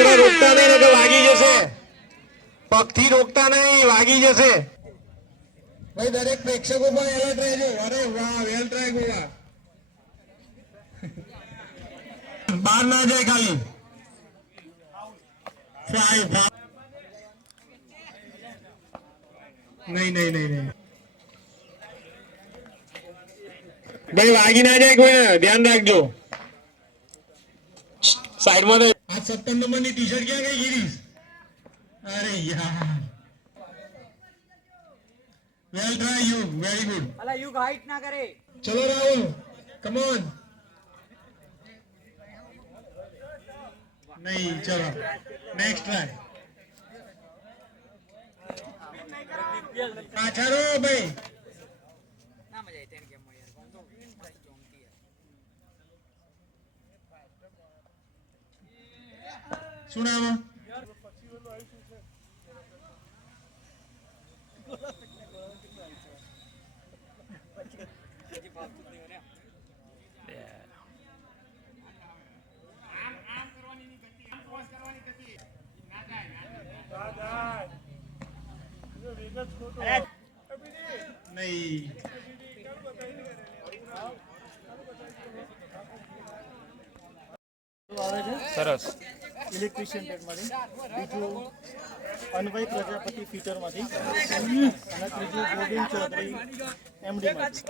મિત્ર રોકતા નહીં કે વાગી જશે. પગથી રોકતા નહીં, વાગી જશે. ભાઈ દરેક પ્રેક્ષકો પણ એલર્ટ રહેજો. અરે વાહ, વેલ ટ્રાય ગોવા. બહાર ના જાય ખાલી. નહીં નહીં નહીં નહીં ભાઈ, વાગી ના જાય કોઈ, ધ્યાન રાખજો. સાઈડમાં આ 17 નંબરની ટી શર્ટ ક્યાં ગઈ ગિરીશ? અરે યાર, વેલ ટ્રાય યુ, વેરી ગુડ. અલા યુગ હાઈટ ના કરે. ચલો રાહુલ, કમ ઓન. નહીં, ચલો નેક્સ્ટ ટ્રાય. પાછળ હો ભાઈ. ના મજા આવી તેન કેમ યાર કોણ તો મસ્ત ચોમકી યાર. શું નામ? નહીં. સરસ. ઇલેક્ટ્રિશિયન ટેકમાંથી, બીજું અનવય પ્રજાપતિ ફીચરમાંથી અને ત્રીજું ગોવિંદ ચૌધરી એમડીમાંથી.